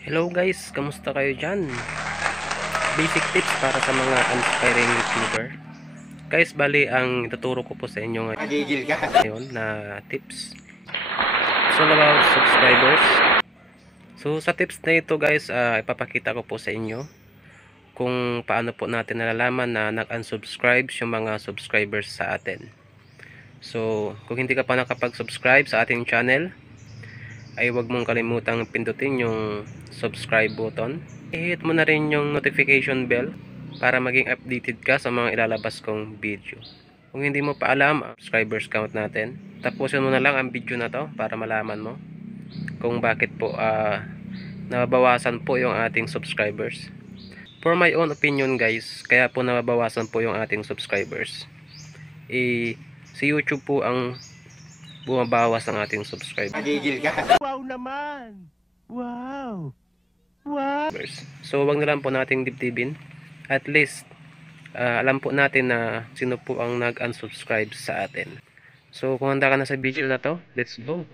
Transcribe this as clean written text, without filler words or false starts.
Hello guys, kamusta kayo dyan? Basic tips para sa mga aspiring YouTuber. Guys, bali ang ituturo ko po sa inyo ngayon na tips. It's all about subscribers. So sa tips na ito guys, ipapakita ko po sa inyo kung paano po natin nalalaman na nag-unsubscribe yung mga subscribers sa atin. So kung hindi ka pa nakapag-subscribe sa ating channel, ay huwag mong kalimutang pindutin yung subscribe button. I-hit mo na rin yung notification bell para maging updated ka sa mga ilalabas kong video. Kung hindi mo pa alam ang subscribers count natin, tapusin mo na lang ang video na to para malaman mo kung bakit po nababawasan po yung ating subscribers. For my own opinion guys, kaya po nababawasan po yung ating subscribers. Si YouTube po ang bumabawas ang ating subscribers. Wow naman! Wow! Wow! So wag na lang po nating dibdibin. At least alam po natin na sino po ang nag-unsubscribe sa atin. So kung handa ka na sa video na to, let's go!